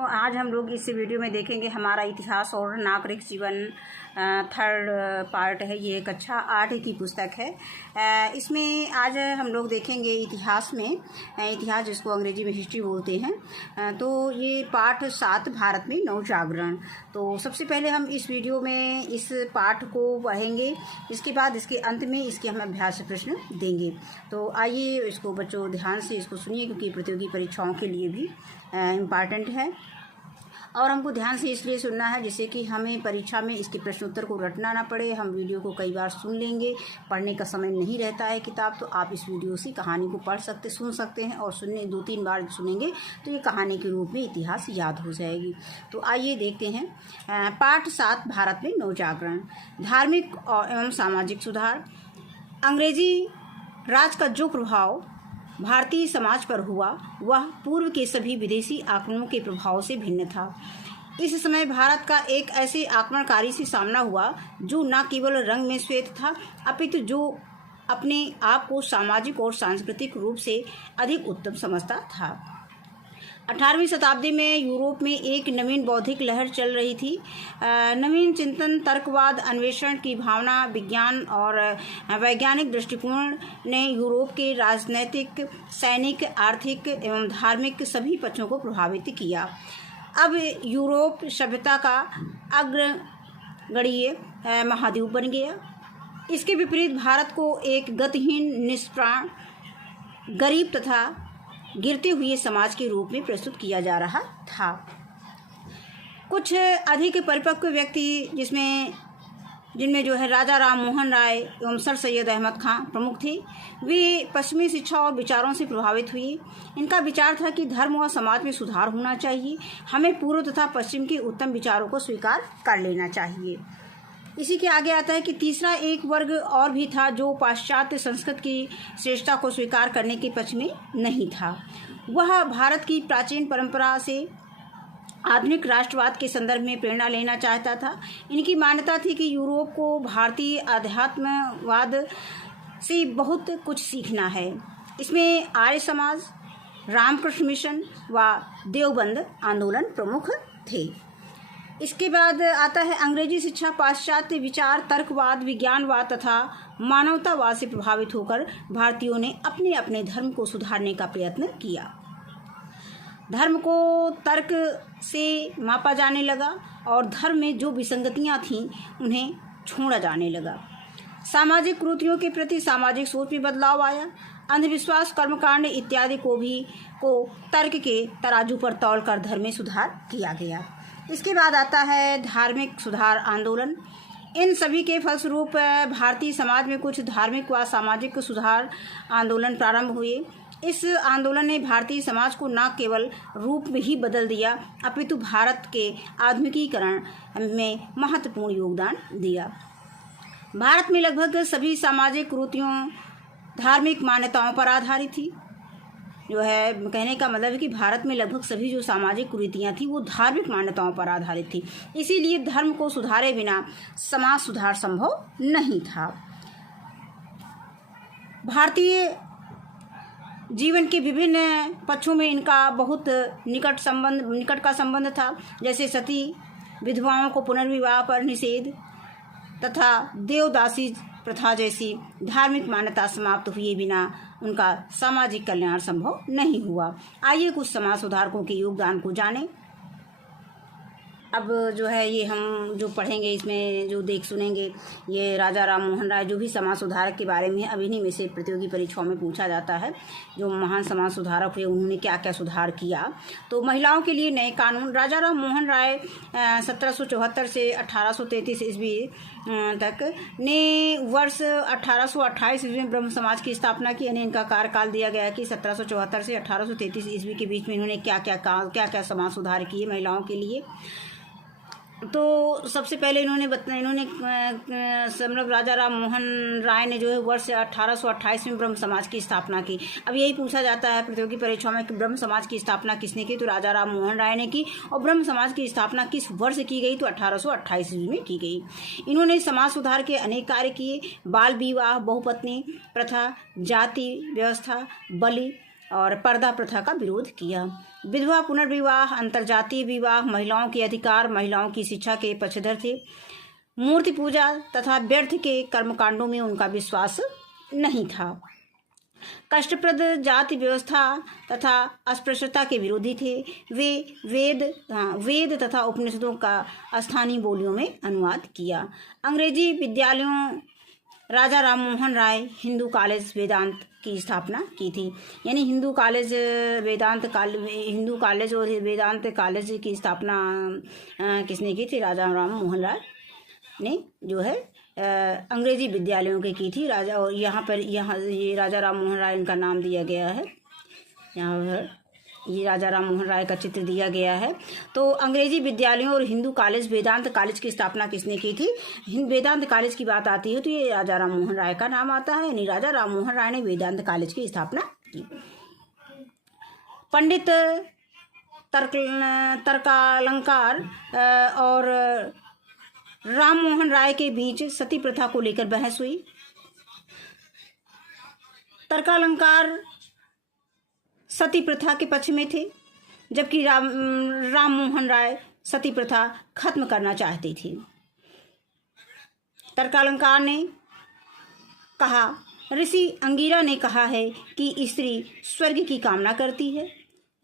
तो आज हम लोग इस वीडियो में देखेंगे हमारा इतिहास और नागरिक जीवन थर्ड पार्ट है। ये कक्षा 8 की पुस्तक है। इसमें आज हम लोग देखेंगे इतिहास में, इतिहास जिसको अंग्रेजी में हिस्ट्री बोलते हैं। तो ये पाठ 7 भारत में नवजागरण। तो सबसे पहले हम इस वीडियो में इस पाठ को पढ़ेंगे, इसके बाद इसके अंत में इसके हम अभ्यास प्रश्न देंगे। तो आइए इसको बच्चों ध्यान से इसको सुनिए, क्योंकि प्रतियोगी परीक्षाओं के लिए भी इम्पॉर्टेंट है और हमको ध्यान से इसलिए सुनना है जिससे कि हमें परीक्षा में इसके प्रश्न उत्तर को रटना ना पड़े। हम वीडियो को कई बार सुन लेंगे, पढ़ने का समय नहीं रहता है किताब, तो आप इस वीडियो से कहानी को पढ़ सकते सुन सकते हैं और सुनने 2-3 बार सुनेंगे तो ये कहानी के रूप में इतिहास याद हो जाएगी। तो आइए देखते हैं पाठ 7 भारत में नवजागरण। धार्मिक एवं सामाजिक सुधार। अंग्रेजी राज का जो प्रभाव भारतीय समाज पर हुआ वह पूर्व के सभी विदेशी आक्रमणों के प्रभाव से भिन्न था। इस समय भारत का एक ऐसे आक्रमणकारी से सामना हुआ जो न केवल रंग में श्वेत था, अपितु जो अपने आप को सामाजिक और सांस्कृतिक रूप से अधिक उत्तम समझता था। 18वीं शताब्दी में यूरोप में एक नवीन बौद्धिक लहर चल रही थी। नवीन चिंतन, तर्कवाद, अन्वेषण की भावना, विज्ञान और वैज्ञानिक दृष्टिकोण ने यूरोप के राजनैतिक, सैनिक, आर्थिक एवं धार्मिक सभी पक्षों को प्रभावित किया। अब यूरोप सभ्यता का अग्रगणीय महाद्वीप बन गया। इसके विपरीत भारत को एक गतिहीन, निष्प्राण, गरीब तथा गिरते हुए समाज के रूप में प्रस्तुत किया जा रहा था। कुछ अधिक परिपक्व व्यक्ति जिनमें जो है राजा राम मोहन राय एवं सर सैयद अहमद खां प्रमुख थे, वे पश्चिमी शिक्षा और विचारों से प्रभावित हुए। इनका विचार था कि धर्म और समाज में सुधार होना चाहिए, हमें पूर्व तथा पश्चिम के उत्तम विचारों को स्वीकार कर लेना चाहिए। इसी के आगे आता है कि तीसरा एक वर्ग और भी था जो पाश्चात्य संस्कृति की श्रेष्ठता को स्वीकार करने के पक्ष में नहीं था। वह भारत की प्राचीन परंपरा से आधुनिक राष्ट्रवाद के संदर्भ में प्रेरणा लेना चाहता था। इनकी मान्यता थी कि यूरोप को भारतीय अध्यात्मवाद से बहुत कुछ सीखना है। इसमें आर्य समाज, रामकृष्ण मिशन व देवबंद आंदोलन प्रमुख थे। इसके बाद आता है अंग्रेजी शिक्षा। पाश्चात्य विचार, तर्कवाद, विज्ञानवाद तथा मानवतावाद से प्रभावित होकर भारतीयों ने अपने अपने धर्म को सुधारने का प्रयत्न किया। धर्म को तर्क से मापा जाने लगा और धर्म में जो विसंगतियां थीं उन्हें छोड़ा जाने लगा। सामाजिक कुरीतियों के प्रति सामाजिक सोच में बदलाव आया। अंधविश्वास, कर्मकांड इत्यादि को तर्क के तराजू पर तौलकर धर्म में सुधार किया गया। इसके बाद आता है धार्मिक सुधार आंदोलन। इन सभी के फलस्वरूप भारतीय समाज में कुछ धार्मिक व सामाजिक सुधार आंदोलन प्रारंभ हुए। इस आंदोलन ने भारतीय समाज को न केवल रूप में ही बदल दिया, अपितु भारत के आधुनिकीकरण में महत्वपूर्ण योगदान दिया। भारत में लगभग सभी सामाजिक कुरीतियों धार्मिक मान्यताओं पर आधारित थी। जो है कहने का मतलब है कि भारत में लगभग सभी जो सामाजिक कुरीतियाँ थी वो धार्मिक मान्यताओं पर आधारित थी। इसीलिए धर्म को सुधारे बिना समाज सुधार संभव नहीं था। भारतीय जीवन के विभिन्न पक्षों में इनका बहुत निकट का संबंध था, जैसे सती, विधवाओं को पुनर्विवाह पर निषेध तथा देवदासी प्रथा जैसी धार्मिक मान्यता समाप्त हुए बिना उनका सामाजिक कल्याण संभव नहीं हुआ। आइए कुछ समाज सुधारकों के योगदान को जानें। अब जो है ये हम जो पढ़ेंगे, इसमें जो सुनेंगे, ये राजा राम मोहन राय जो भी समाज सुधारक के बारे में अब इन्हीं में से प्रतियोगी परीक्षाओं में पूछा जाता है। जो महान समाज सुधारक हुए उन्होंने क्या क्या सुधार किया। तो महिलाओं के लिए नए कानून। राजा राम मोहन राय 1774 से 1833 ईस्वी तक ने वर्ष 1828 ईस्वी में ब्रह्म समाज की स्थापना की। यानी इनका कार्यकाल दिया गया कि 1774 से 1833 ईस्वी के बीच में इन्होंने क्या क्या समाज सुधार किए महिलाओं के लिए। तो सबसे पहले मतलब राजा राम मोहन राय ने जो है वर्ष 1828 में ब्रह्म समाज की स्थापना की। अब यही पूछा जाता है प्रतियोगी परीक्षाओं में कि ब्रह्म समाज की स्थापना किसने की, तो राजा राम मोहन राय ने की। और ब्रह्म समाज की स्थापना किस वर्ष की गई, तो 1828 में की गई। इन्होंने समाज सुधार के अनेक कार्य किए। बाल विवाह, बहुपत्नी प्रथा, जाति व्यवस्था, बलि और पर्दा प्रथा का विरोध किया। विधवा पुनर्विवाह, अंतर्जातीय विवाह, महिलाओं के अधिकार, महिलाओं की शिक्षा के पक्षधर थे। मूर्ति पूजा तथा व्यर्थ के कर्मकांडों में उनका विश्वास नहीं था। कष्टप्रद जाति व्यवस्था तथा अस्पृश्यता के विरोधी थे। वे वेद तथा उपनिषदों का स्थानीय बोलियों में अनुवाद किया। अंग्रेजी विद्यालयों, राजा राम मोहन राय हिंदू कॉलेज वेदांत की स्थापना की थी। यानी हिंदू कॉलेज और वेदांत कॉलेज की स्थापना किसने की थी? राजा राम मोहन राय ने जो है अंग्रेजी विद्यालयों की थी। राजा, और यहाँ ये राजा राम मोहन राय इनका नाम दिया गया है। यहाँ पर ये राजा राम मोहन राय का चित्र दिया गया है। तो अंग्रेजी विद्यालयों और हिंदू कॉलेज, वेदांत कॉलेज की स्थापना किसने की थी? वेदांत कॉलेज की बात आती है तो ये राजा राम मोहन राय का नाम आता है। यानी राजा राम मोहन राय ने वेदांत कॉलेज की स्थापना की। पंडित तर्कालंकार और राम मोहन राय के बीच सती प्रथा को लेकर बहस हुई। तर्कालंकार सती प्रथा के पक्ष में थे, जबकि राम मोहन राय सती प्रथा खत्म करना चाहते थे। तर्कालंकार ने कहा, ऋषि अंगिरा ने कहा है कि स्त्री स्वर्ग की कामना करती है।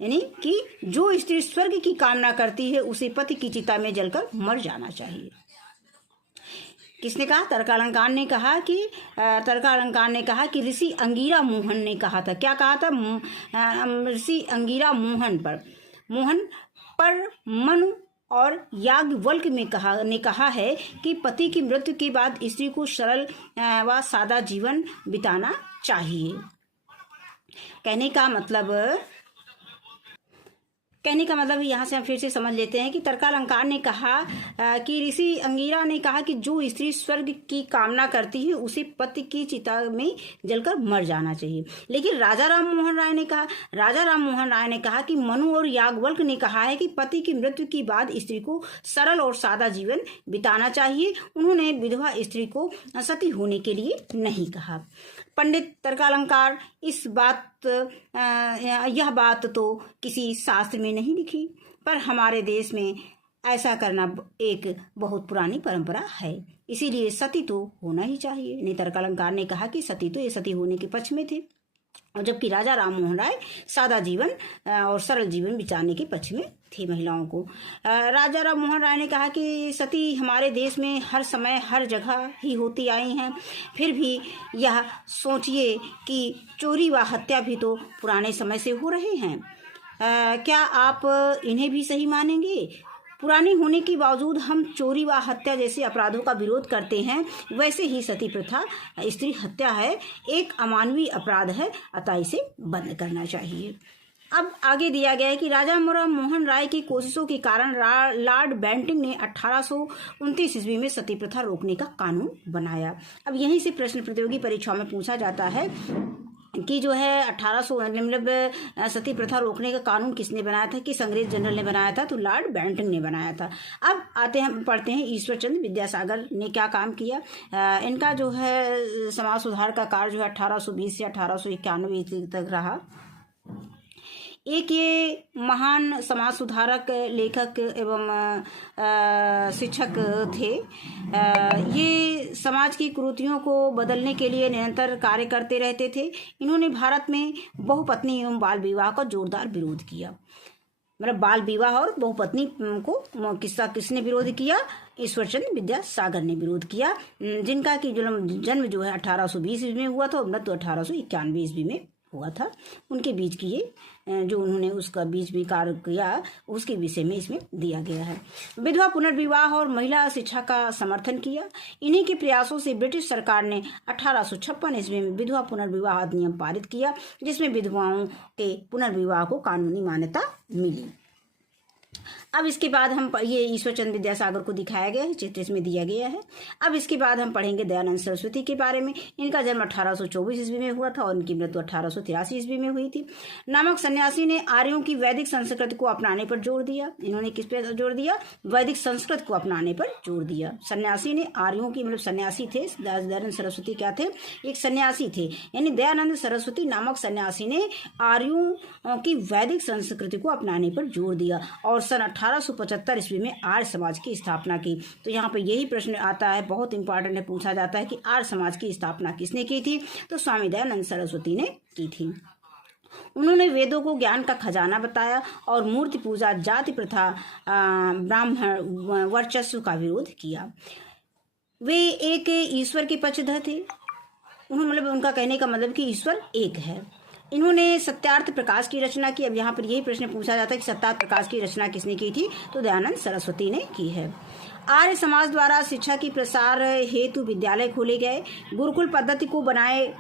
यानी कि जो स्त्री स्वर्ग की कामना करती है उसे पति की चिता में जलकर मर जाना चाहिए। किसने कहा? तर्कालंकार ने कहा कि ऋषि अंगिरा मोहन ने कहा था। क्या कहा था? ऋषि अंगिरा मोहन पर मनु और याज्ञवल्क्य ने कहा है कि पति की मृत्यु के बाद स्त्री को सरल व सादा जीवन बिताना चाहिए। कहने का मतलब यहाँ से हम फिर से समझ लेते हैं कि तर्कालंकार ने कहा कि ऋषि अंगिरा ने कहा कि जो स्त्री स्वर्ग की कामना करती है उसे पति की चिता में जलकर मर जाना चाहिए। लेकिन राजा राम मोहन राय ने कहा कि मनु और याज्ञवल्क्य ने कहा है कि पति की मृत्यु के बाद स्त्री को सरल और सादा जीवन बिताना चाहिए। उन्होंने विधवा स्त्री को सती होने के लिए नहीं कहा। पंडित तर्कालंकार यह बात तो किसी शास्त्र में नहीं लिखी, पर हमारे देश में ऐसा करना एक बहुत पुरानी परंपरा है, इसीलिए सती तो होना ही चाहिए। तर्कालंकार ने कहा कि सती होने के पक्ष में थे, और जबकि राजा राम मोहन राय सादा जीवन और सरल जीवन बिताने के पक्ष में थे महिलाओं को। राजा राम मोहन राय ने कहा कि सती हमारे देश में हर समय हर जगह ही होती आई हैं, फिर भी यह सोचिए कि चोरी व हत्या भी तो पुराने समय से हो रहे हैं। क्या आप इन्हें भी सही मानेंगे? पुरानी होने के बावजूद हम चोरी व हत्या जैसे अपराधों का विरोध करते हैं, वैसे ही सती प्रथा स्त्री हत्या है, एक अमानवीय अपराध है, अतः इसे बंद करना चाहिए। अब आगे दिया गया है कि राजा मोहन राय की कोशिशों के कारण लॉर्ड बेंटिंक ने 1829 ईस्वी में सती प्रथा रोकने का कानून बनाया। अब यहीं से प्रश्न प्रतियोगी परीक्षाओं में पूछा जाता है कि जो है 1800 सती प्रथा रोकने का कानून किसने बनाया था, किस अंग्रेज जनरल ने बनाया था? तो लॉर्ड बेंटिंक ने बनाया था। अब पढ़ते हैं ईश्वरचंद्र विद्यासागर ने क्या काम किया। इनका जो है समाज सुधार का कार्य जो है 1820 से 1891 तक रहा। एक ये महान समाज सुधारक, लेखक एवं शिक्षक थे। ये समाज की कुरीतियों को बदलने के लिए निरंतर कार्य करते रहते थे। इन्होंने भारत में बहुपत्नी एवं बाल विवाह का जोरदार विरोध किया। मतलब बाल विवाह और बहुपत्नी को किसने विरोध किया? ईश्वरचंद्र विद्यासागर ने विरोध किया, जिनका कि जन्म जो है 1820 ईस्वी में हुआ था और मृत्यु 1891 ईस्वी में हुआ था। उनके बीच की ये जो उन्होंने उसका बीच में कार्य किया उसके विषय में इसमें दिया गया है। विधवा पुनर्विवाह और महिला शिक्षा का समर्थन किया। इन्हीं के प्रयासों से ब्रिटिश सरकार ने 1856 ईस्वी में विधवा पुनर्विवाह अधिनियम पारित किया, जिसमें विधवाओं के पुनर्विवाह को कानूनी मान्यता मिली। अब इसके बाद हम ये ईश्वर चंद्र विद्यासागर को दिखाया गया है, चित्र इसमें दिया गया है। अब इसके बाद हम पढ़ेंगे दयानंद सरस्वती के बारे में। इनका जन्म 1824 ईस्वी में हुआ था और इनकी मृत्यु 1883 ईस्वी में हुई थी। नामक सन्यासी ने आर्यों की वैदिक संस्कृति को अपनाने पर जोर दिया। इन्होंने किस पे जोर दिया? वैदिक संस्कृत को अपनाने पर जोर दिया। सन्यासी ने आर्यों की, मतलब सन्यासी थे, दयानंद सरस्वती क्या थे? एक सन्यासी थे। यानी दयानंद सरस्वती नामक सन्यासी ने आर्यों की वैदिक संस्कृति को अपनाने पर जोर दिया और सन 1875 ईस्वी में आर्य समाज की स्थापना की। तो यहाँ पे यही प्रश्न आता है, बहुत इंपॉर्टेंट है, पूछा जाता है कि आर्य समाज की स्थापना किसने की थी? तो स्वामी दयानंद सरस्वती ने की थी। उन्होंने वेदों को ज्ञान का खजाना बताया और मूर्ति पूजा, जाति प्रथा, ब्राह्मण वर्चस्व का विरोध किया। वे एक ईश्वर के पक्षधर थे। उन्होंने, मतलब उनका कहने का मतलब कि ईश्वर एक है। इन्होंने सत्यार्थ प्रकाश की रचना की। अब यहाँ पर यही प्रश्न पूछा जाता है कि सत्यार्थ प्रकाश की रचना किसने की थी? तो दयानंद सरस्वती ने की है। आर्य समाज द्वारा शिक्षा की प्रसार हेतु विद्यालय खोले गए। गुरुकुल पद्धति को बनाए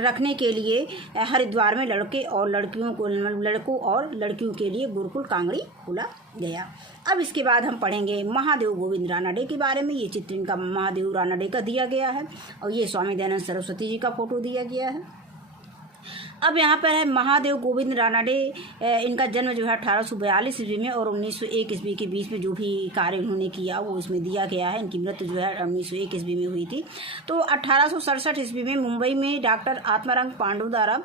रखने के लिए हरिद्वार में लड़कों और लड़कियों के लिए गुरुकुल कांगड़ी खोला गया। अब इसके बाद हम पढ़ेंगे महादेव गोविंद रानडे के बारे में। ये चित्र इनका महादेव रानडे का दिया गया है और ये स्वामी दयानंद सरस्वती जी का फोटो दिया गया है। अब यहाँ पर है महादेव गोविंद रानडे। इनका जन्म जो है 1842 ईस्वी में और 1901 ईस्वी के बीच में जो भी कार्य उन्होंने किया वो इसमें दिया गया है। इनकी मृत्यु जो है 1901 ईस्वी में हुई थी। तो 1867 ईस्वी में मुंबई में डॉक्टर आत्मारंग पांडु द्वारा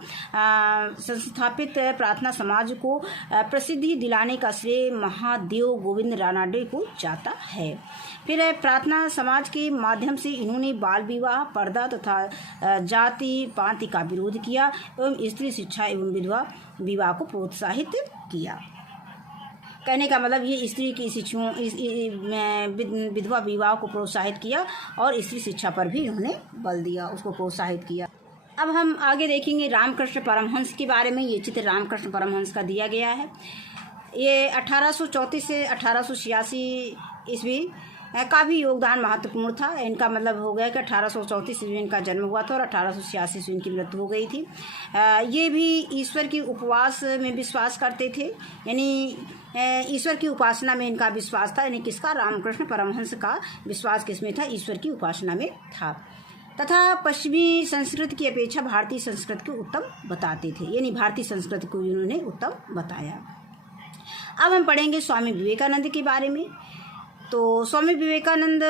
संस्थापित प्रार्थना समाज को प्रसिद्धि दिलाने का श्रेय महादेव गोविंद रानडे को जाता है। फिर प्रार्थना समाज के माध्यम से इन्होंने बाल विवाह, पर्दा तथा जाति पाति का विरोध किया एवं स्त्री शिक्षा एवं विधवा विवाह को प्रोत्साहित किया। कहने का मतलब ये स्त्री की शिक्षाओं, विधवा विवाह को प्रोत्साहित किया और स्त्री शिक्षा पर भी इन्होंने बल दिया, उसको प्रोत्साहित किया। अब हम आगे देखेंगे रामकृष्ण परमहंस के बारे में। ये चित्र रामकृष्ण परमहंस का दिया गया है। ये 1834 से 1886 ईस्वी का भी योगदान महत्वपूर्ण था। इनका मतलब हो गया कि 1834 ईस्वी इनका जन्म हुआ था और 1886 ईस्वी इनकी मृत्यु हो गई थी। ये भी ईश्वर की उपवास में विश्वास करते थे, यानी ईश्वर की उपासना में इनका विश्वास था। यानी किसका? रामकृष्ण परमहंस का विश्वास किसमें था? ईश्वर की उपासना में था। तथा पश्चिमी संस्कृति की अपेक्षा भारतीय संस्कृति को उत्तम बताते थे, यानी भारतीय संस्कृति को इन्होंने उत्तम बताया। अब हम पढ़ेंगे स्वामी विवेकानंद के बारे में। तो स्वामी विवेकानंद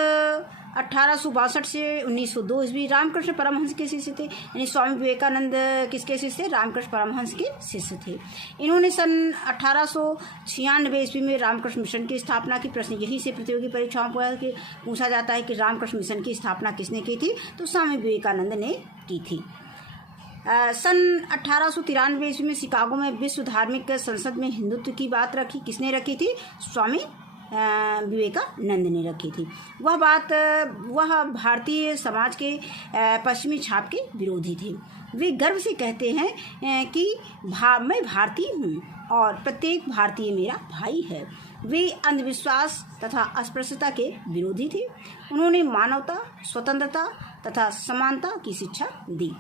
1862 से 1902 ईस्वी रामकृष्ण परमहंस के शिष्य थे। यानी स्वामी विवेकानंद किसके शिष्य थे? रामकृष्ण परमहंस के शिष्य थे। इन्होंने सन 1896 ईस्वी में रामकृष्ण मिशन की स्थापना की। प्रश्न यही से प्रतियोगी परीक्षाओं पर पूछा जाता है कि रामकृष्ण मिशन की स्थापना किसने की थी? तो स्वामी विवेकानंद ने की थी। सन 1893 ईस्वी में शिकागो में विश्व धार्मिक संसद में हिंदुत्व की बात रखी। किसने रखी थी? स्वामी विवेकानंद ने रखी थी। वह भारतीय समाज के पश्चिमी छाप के विरोधी थे। वे गर्व से कहते हैं कि मैं भारतीय हूँ और प्रत्येक भारतीय मेरा भाई है। वे अंधविश्वास तथा अस्पृश्यता के विरोधी थे। उन्होंने मानवता, स्वतंत्रता तथा समानता की शिक्षा दी।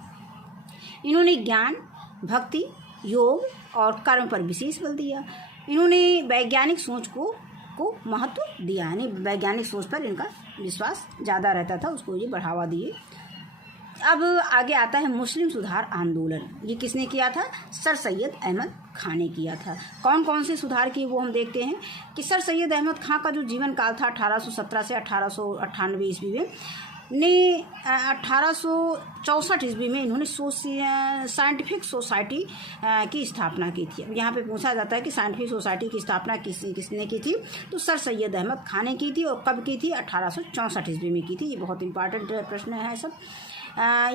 इन्होंने ज्ञान, भक्ति, योग और कर्म पर विशेष बल दिया। इन्होंने वैज्ञानिक सोच को महत्व दिया, यानी वैज्ञानिक सोच पर इनका विश्वास ज़्यादा रहता था, उसको ये बढ़ावा दिए। अब आगे आता है मुस्लिम सुधार आंदोलन। ये किसने किया था? सर सैयद अहमद खां ने किया था। कौन कौन से सुधार किए वो हम देखते हैं कि सर सैयद अहमद खां का जो जीवन काल था 1817 से 1898 ईस्वी में ने 1864 ईस्वी में इन्होंने साइंटिफिक सोसाइटी की स्थापना की थी। अब यहाँ पे पूछा जाता है कि साइंटिफिक सोसाइटी की स्थापना किसने की थी? तो सर सैयद अहमद खां ने की थी। और कब की थी? 1864 ईस्वी में की थी। ये बहुत इंपॉर्टेंट प्रश्न है सब।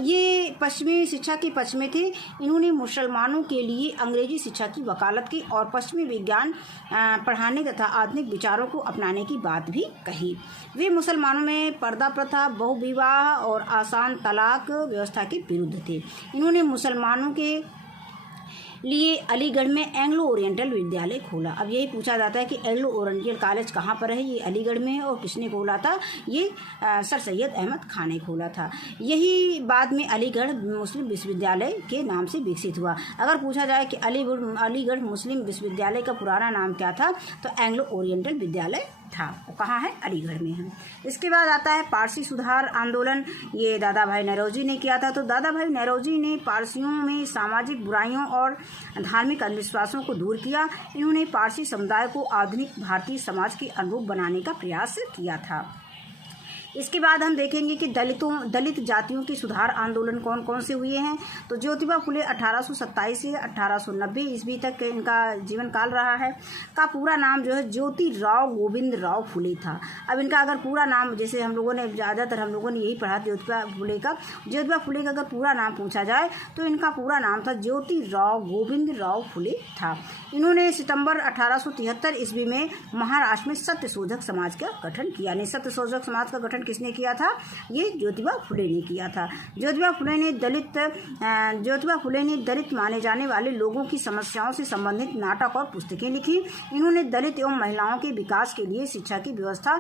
ये पश्चिमी शिक्षा के पक्ष में थे। इन्होंने मुसलमानों के लिए अंग्रेजी शिक्षा की वकालत की और पश्चिमी विज्ञान पढ़ाने तथा आधुनिक विचारों को अपनाने की बात भी कही। वे मुसलमानों में पर्दा प्रथा, बहुविवाह और आसान तलाक व्यवस्था के विरुद्ध थे। इन्होंने मुसलमानों के लिए अलीगढ़ में एंग्लो ओरिएंटल विद्यालय खोला। अब यही पूछा जाता है कि एंग्लो ओरिएंटल कॉलेज कहाँ पर है, ये अलीगढ़ में है और किसने खोला था, ये सर सैयद अहमद खान ने खोला था। यही बाद में अलीगढ़ मुस्लिम विश्वविद्यालय के नाम से विकसित हुआ। अगर पूछा जाए कि अलीगढ़ मुस्लिम विश्वविद्यालय का पुराना नाम क्या था, तो एंग्लो ओरिएंटल विद्यालय था। वो कहाँ है, अलीगढ़ में है। इसके बाद आता है पारसी सुधार आंदोलन, ये दादा भाई नौरोजी ने किया था। तो दादा भाई नौरोजी ने पारसियों में सामाजिक बुराइयों और धार्मिक अंधविश्वासों को दूर किया। इन्होंने पारसी समुदाय को आधुनिक भारतीय समाज के अनुरूप बनाने का प्रयास किया था। इसके बाद हम देखेंगे कि दलित जातियों के सुधार आंदोलन कौन कौन से हुए हैं। तो ज्योतिबा फुले 1827 से 1890 ईस्वी तक इनका जीवन काल रहा है। का पूरा नाम जो है ज्योतिराव गोविंद राव फुले था। अब इनका अगर पूरा नाम, जैसे हम लोगों ने ज़्यादातर यही पढ़ा ज्योतिबा फुले का अगर पूरा नाम पूछा जाए तो इनका पूरा नाम था ज्योतिराव गोविंद राव फुले था। इन्होंने सितंबर 1873 ईस्वी में महाराष्ट्र में सत्यशोधक समाज का गठन किया। यानी सत्यशोधक समाज का गठन किसने किया था, ये ज्योतिबा फुले ने किया था। ज्योतिबा फुले ने दलित माने जाने वाले लोगों की समस्याओं से संबंधित नाटक और पुस्तकें लिखी। इन्होंने दलित एवं महिलाओं के विकास के लिए शिक्षा की व्यवस्था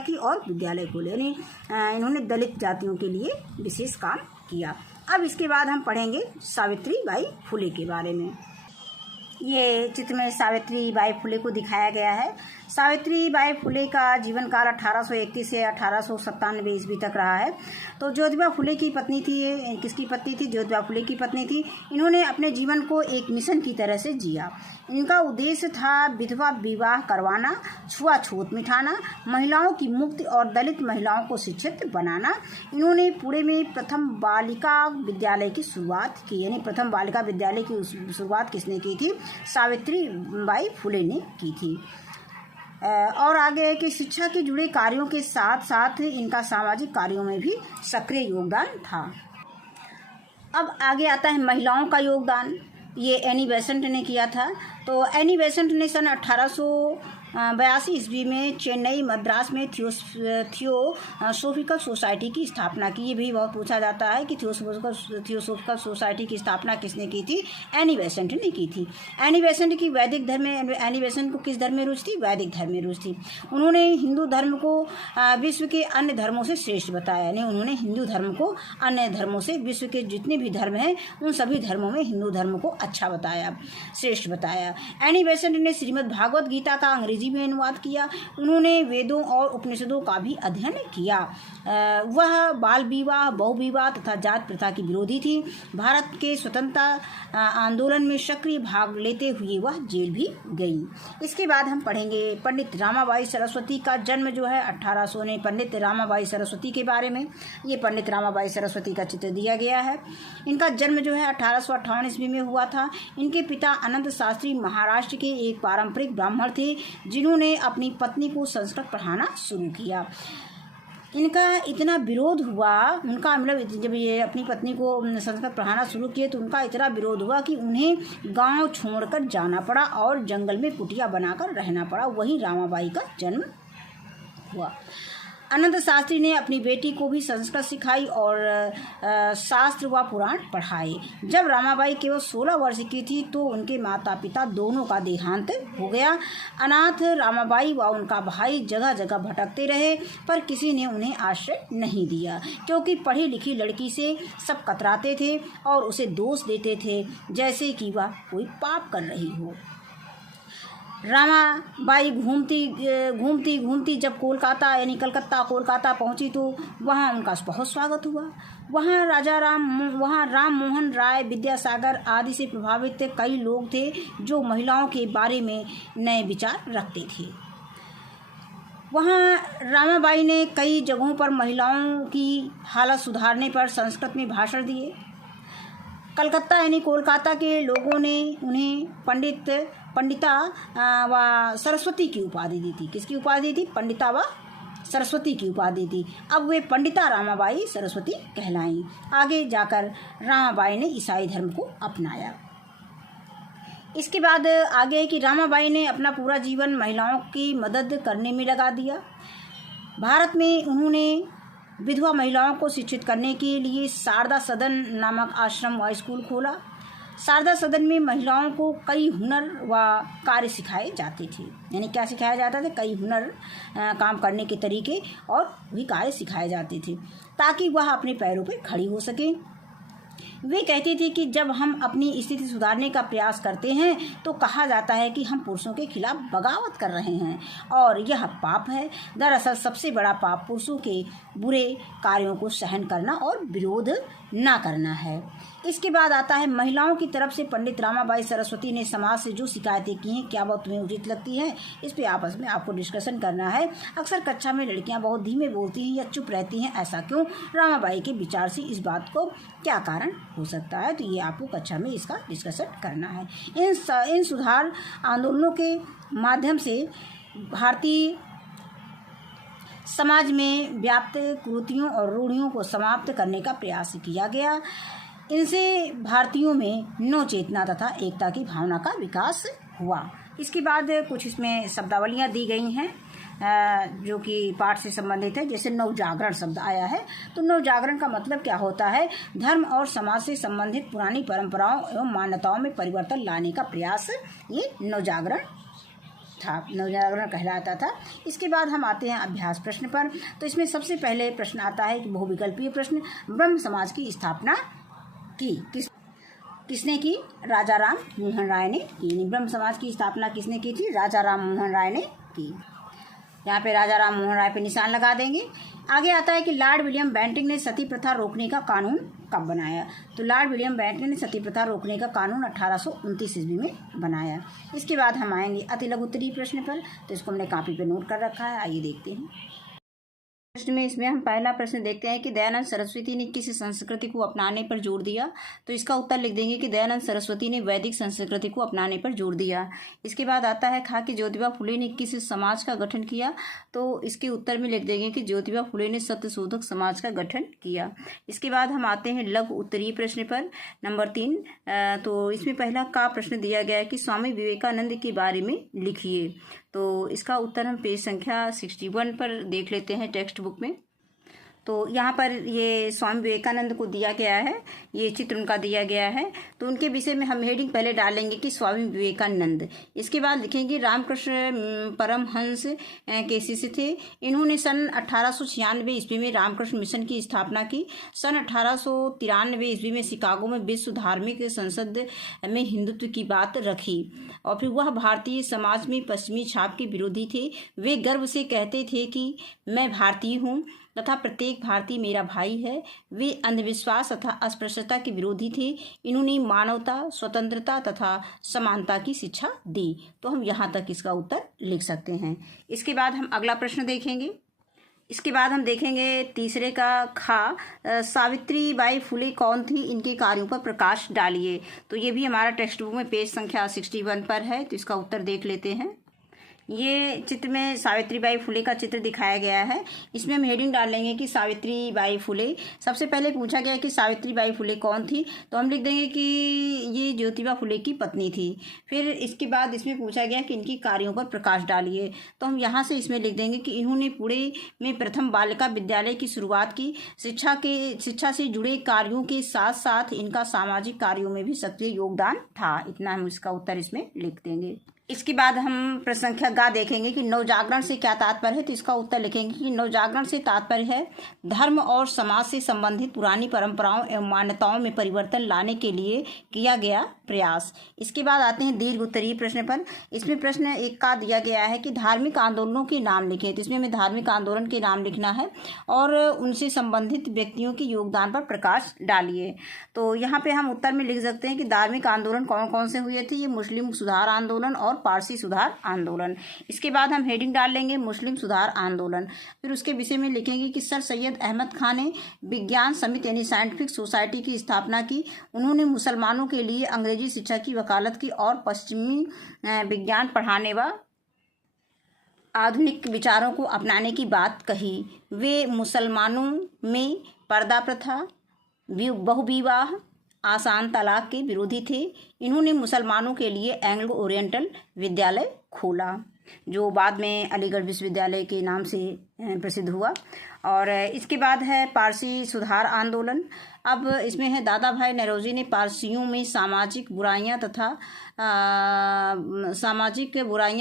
की और विद्यालय खोले। यानी इन्होंने दलित जातियों के लिए विशेष काम किया। अब इसके बाद हम पढ़ेंगे सावित्रीबाई फुले के बारे में। ये चित्र में सावित्रीबाई फुले को दिखाया गया है। सावित्रीबाई फुले का जीवन काल 1831 से 1897 ईस्वी तक रहा है। तो ज्योतिबा फुले की पत्नी थी, ये किसकी पत्नी थी, ज्योतिबा फुले की पत्नी थी। इन्होंने अपने जीवन को एक मिशन की तरह से जिया। इनका उद्देश्य था विधवा विवाह करवाना, छुआछूत मिटाना, महिलाओं की मुक्ति और दलित महिलाओं को शिक्षित बनाना। इन्होंने पुणे में प्रथम बालिका विद्यालय की शुरुआत की। यानी प्रथम बालिका विद्यालय की शुरुआत किसने की थी, सावित्रीबाई फुले ने की थी। और आगे है कि शिक्षा के जुड़े कार्यों के साथ साथ इनका सामाजिक कार्यों में भी सक्रिय योगदान था। अब आगे आता है महिलाओं का योगदान। ये एनी बेसेंट ने किया था। तो एनी बेसेंट ने सन 1882 ईस्वी में चेन्नई मद्रास में थियोसोफिकल सोसाइटी की स्थापना की। ये भी बहुत पूछा जाता है कि थियोसोफिकल सोसाइटी की स्थापना किसने की थी, एनी बेसेंट ने की थी। एनी बेसेंट की वैदिक धर्म में, एनी बेसेंट को किस धर्म में रुचि थी, वैदिक धर्म में रुचि थी। उन्होंने हिंदू धर्म को विश्व के अन्य धर्मों से श्रेष्ठ बताया। यानी उन्होंने हिंदू धर्म को अन्य धर्मों से, विश्व के जितने भी धर्म हैं उन सभी धर्मों में हिंदू धर्म को अच्छा बताया, श्रेष्ठ बताया। एनी बेसेंट ने श्रीमद् भागवत गीता का अंग्रेजी में अनुवाद किया। उन्होंने वेदों और उपनिषदों का भी अध्ययन किया। वह बाल विवाह, बहु विवाह तथा जात प्रथा की विरोधी थी। भारत के स्वतंत्रता आंदोलन में सक्रिय भाग लेते हुए वह जेल भी गई। इसके बाद हम पढ़ेंगे पंडित रामाबाई सरस्वती का जन्म जो है 1800 ने। पंडित रामाबाई सरस्वती के बारे में, ये पंडित रामाबाई सरस्वती का चित्र दिया गया है। इनका जन्म जो है 1858 ईस्वी में हुआ था। इनके पिता अनंत शास्त्री महाराष्ट्र के एक पारंपरिक ब्राह्मण थे जिन्होंने अपनी पत्नी को संस्कृत पढ़ाना शुरू किया। इनका इतना विरोध हुआ, उनका मतलब जब ये अपनी पत्नी को संस्कृत पढ़ाना शुरू किए तो उनका इतना विरोध हुआ कि उन्हें गांव छोड़कर जाना पड़ा और जंगल में कुटिया बनाकर रहना पड़ा। वहीं रामाबाई का जन्म हुआ। अनंत शास्त्री ने अपनी बेटी को भी संस्कृत सिखाई और शास्त्र व पुराण पढ़ाए। जब रामाबाई केवल 16 वर्ष की थी तो उनके माता पिता दोनों का देहांत हो गया। अनाथ रामाबाई व उनका भाई जगह जगह भटकते रहे, पर किसी ने उन्हें आश्रय नहीं दिया, क्योंकि पढ़ी लिखी लड़की से सब कतराते थे और उसे दोष देते थे जैसे कि वह कोई पाप कर रही हो। रामाबाई घूमती जब कोलकाता पहुंची तो वहां उनका बहुत स्वागत हुआ। वहां राम मोहन राय, विद्यासागर आदि से प्रभावित कई लोग थे जो महिलाओं के बारे में नए विचार रखते थे। वहां रामाबाई ने कई जगहों पर महिलाओं की हालत सुधारने पर संस्कृत में भाषण दिए। कलकत्ता यानी कोलकाता के लोगों ने उन्हें पंडिता व सरस्वती की उपाधि दी थी। किसकी उपाधि थी? पंडिता व सरस्वती की उपाधि थी। अब वे पंडिता रामाबाई सरस्वती कहलाईं। आगे जाकर रामाबाई ने ईसाई धर्म को अपनाया। इसके बाद आगे है कि रामाबाई ने अपना पूरा जीवन महिलाओं की मदद करने में लगा दिया। भारत में उन्होंने विधवा महिलाओं को शिक्षित करने के लिए शारदा सदन नामक आश्रम व स्कूल खोला। शारदा सदन में महिलाओं को कई हुनर व कार्य सिखाए जाते थे। यानी क्या सिखाया जाता था? कई हुनर, काम करने के तरीके और भी कार्य सिखाए जाते थे ताकि वह अपने पैरों पर खड़ी हो सके। वे कहते थे कि जब हम अपनी स्थिति सुधारने का प्रयास करते हैं तो कहा जाता है कि हम पुरुषों के खिलाफ बगावत कर रहे हैं और यह पाप है। दरअसल सबसे बड़ा पाप पुरुषों के बुरे कार्यों को सहन करना और विरोध ना करना है। इसके बाद आता है महिलाओं की तरफ से पंडित रामाबाई सरस्वती ने समाज से जो शिकायतें की हैं, क्या वह तुम्हें उचित लगती है? इस पे आपस में आपको डिस्कशन करना है। अक्सर कक्षा में लड़कियां बहुत धीमे बोलती हैं या चुप रहती हैं, ऐसा क्यों? रामाबाई के विचार से इस बात को क्या कारण हो सकता है? तो ये आपको कक्षा में इसका डिस्कशन करना है। इन सुधार आंदोलनों के माध्यम से भारतीय समाज में व्याप्त कुरीतियों और रूढ़ियों को समाप्त करने का प्रयास किया गया। इनसे भारतीयों में नव चेतना तथा एकता की भावना का विकास हुआ। इसके बाद कुछ इसमें शब्दावलियाँ दी गई हैं जो कि पाठ से संबंधित है। जैसे नवजागरण शब्द आया है, तो नवजागरण का मतलब क्या होता है? धर्म और समाज से संबंधित पुरानी परंपराओं एवं मान्यताओं में परिवर्तन लाने का प्रयास, ये नवजागरण था, नवजागरण कहलाता था। इसके बाद हम आते हैं अभ्यास प्रश्न पर। तो इसमें सबसे पहले प्रश्न आता है कि बहुविकल्पीय प्रश्न, ब्रह्म समाज की स्थापना किसने की? राजा राम मोहन राय ने की। ब्रह्म समाज की स्थापना किसने की थी? राजा राम मोहन राय ने की। यहाँ पे राजा राम मोहन राय पे निशान लगा देंगे। आगे आता है कि लॉर्ड विलियम बेंटिंक ने सती प्रथा रोकने का कानून कब बनाया? तो लॉर्ड विलियम बेंटिंक ने सती प्रथा रोकने का कानून 1829 ईस्वी में बनाया। इसके बाद हम आएंगे अति लघु उत्तरीय प्रश्न पर। तो इसको हमने कॉपी पे नोट कर रखा है, आइए देखते हैं। प्रश्न में इसमें हम पहला प्रश्न देखते हैं कि दयानंद सरस्वती ने किस संस्कृति को अपनाने पर जोर दिया? तो इसका उत्तर लिख देंगे कि दयानंद सरस्वती ने वैदिक संस्कृति को अपनाने पर जोर दिया। इसके बाद आता है खा कि ज्योतिबा फुले ने किस समाज का गठन किया? तो इसके उत्तर में लिख देंगे कि ज्योतिबा फुले ने सत्यशोधक समाज का गठन किया। इसके बाद हम आते हैं लघु उत्तरीय प्रश्न पर नंबर 3। तो इसमें पहला का प्रश्न दिया गया है कि स्वामी विवेकानंद के बारे में लिखिए। तो इसका उत्तर हम पेज संख्या 61 पर देख लेते हैं टेक्स्ट बुक में। तो यहाँ पर ये स्वामी विवेकानंद को दिया गया है, ये चित्र उनका दिया गया है। तो उनके विषय में हम हेडिंग पहले डालेंगे कि स्वामी विवेकानंद। इसके बाद लिखेंगे रामकृष्ण परमहंस के शिष्य थे। इन्होंने सन 1896 ईस्वी में रामकृष्ण मिशन की स्थापना की। सन 1893 ईस्वी में शिकागो में विश्व धार्मिक संसद में हिंदुत्व की बात रखी और फिर वह भारतीय समाज में पश्चिमी छाप के विरोधी थे। वे गर्व से कहते थे कि मैं भारतीय हूँ तथा प्रत्येक भारतीय मेरा भाई है। वे अंधविश्वास तथा अस्पृश्यता के विरोधी थे। इन्होंने मानवता, स्वतंत्रता तथा समानता की शिक्षा दी। तो हम यहाँ तक इसका उत्तर लिख सकते हैं। इसके बाद हम अगला प्रश्न देखेंगे। इसके बाद हम देखेंगे तीसरे का खा सावित्री बाई फुले कौन थी? इनके कार्यों पर प्रकाश डालिए। तो ये भी हमारा टेक्स्ट बुक में पेज संख्या 61 पर है। तो इसका उत्तर देख लेते हैं। ये चित्र में सावित्रीबाई फुले का चित्र दिखाया गया है। इसमें हम हेडिंग डालेंगे कि सावित्रीबाई फुले। सबसे पहले पूछा गया कि सावित्रीबाई फुले कौन थी? तो हम लिख देंगे कि ये ज्योतिबा फुले की पत्नी थी। फिर इसके बाद इसमें पूछा गया कि इनकी कार्यों पर प्रकाश डालिए। तो हम यहाँ से इसमें लिख देंगे कि इन्होंने पुणे में प्रथम बालिका विद्यालय की शुरुआत की। शिक्षा से जुड़े कार्यों के साथ साथ इनका सामाजिक कार्यों में भी सक्रिय योगदान था। इतना हम इसका उत्तर इसमें लिख देंगे। इसके बाद हम प्रश्न संख्या गा देखेंगे कि नवजागरण से क्या तात्पर्य है? तो इसका उत्तर लिखेंगे कि नवजागरण से तात्पर्य है धर्म और समाज से संबंधित पुरानी परंपराओं एवं मान्यताओं में परिवर्तन लाने के लिए किया गया प्रयास। इसके बाद आते हैं दीर्घ उत्तरीय प्रश्न पर। इसमें प्रश्न 1 का दिया गया है कि धार्मिक आंदोलनों के नाम लिखें। तो इसमें हमें धार्मिक आंदोलन के नाम लिखना है और उनसे संबंधित व्यक्तियों के योगदान पर प्रकाश डालिए। तो यहाँ पे हम उत्तर में लिख सकते हैं कि धार्मिक आंदोलन कौन कौन से हुए थे? ये मुस्लिम सुधार आंदोलन और पारसी सुधार आंदोलन। इसके बाद हम हेडिंग डाल लेंगे मुस्लिम सुधार आंदोलन। फिर उसके विषय में लिखेंगे कि सर सैयद अहमद खान ने विज्ञान समिति यानी साइंटिफिक सोसाइटी की स्थापना की। उन्होंने मुसलमानों के लिए अंग्रेजी शिक्षा की वकालत की और पश्चिमी विज्ञान पढ़ाने व आधुनिक विचारों को अपनाने की बात कही। वे मुसलमानों में पर्दा प्रथा, बहुविवाह, आसान तलाक के विरोधी थे। इन्होंने मुसलमानों के लिए एंग्लो ओरिएंटल विद्यालय खोला। जो बाद में अलीगढ़ विश्वविद्यालय के नाम से प्रसिद्ध हुआ। और इसके बाद है पारसी सुधार आंदोलन। अब इसमें है दादा भाई नौरोजी ने पारसियों में सामाजिक बुराइयां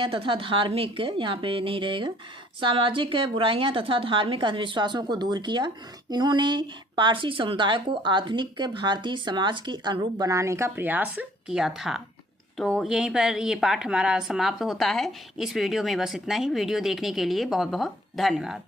तथा धार्मिक, यहाँ पे नहीं रहेगा, सामाजिक बुराइयां तथा धार्मिक अंधविश्वासों को दूर किया। इन्होंने पारसी समुदाय को आधुनिक भारतीय समाज के अनुरूप बनाने का प्रयास किया था। तो यहीं पर ये पाठ हमारा समाप्त होता है। इस वीडियो में बस इतना ही। वीडियो देखने के लिए बहुत बहुत धन्यवाद।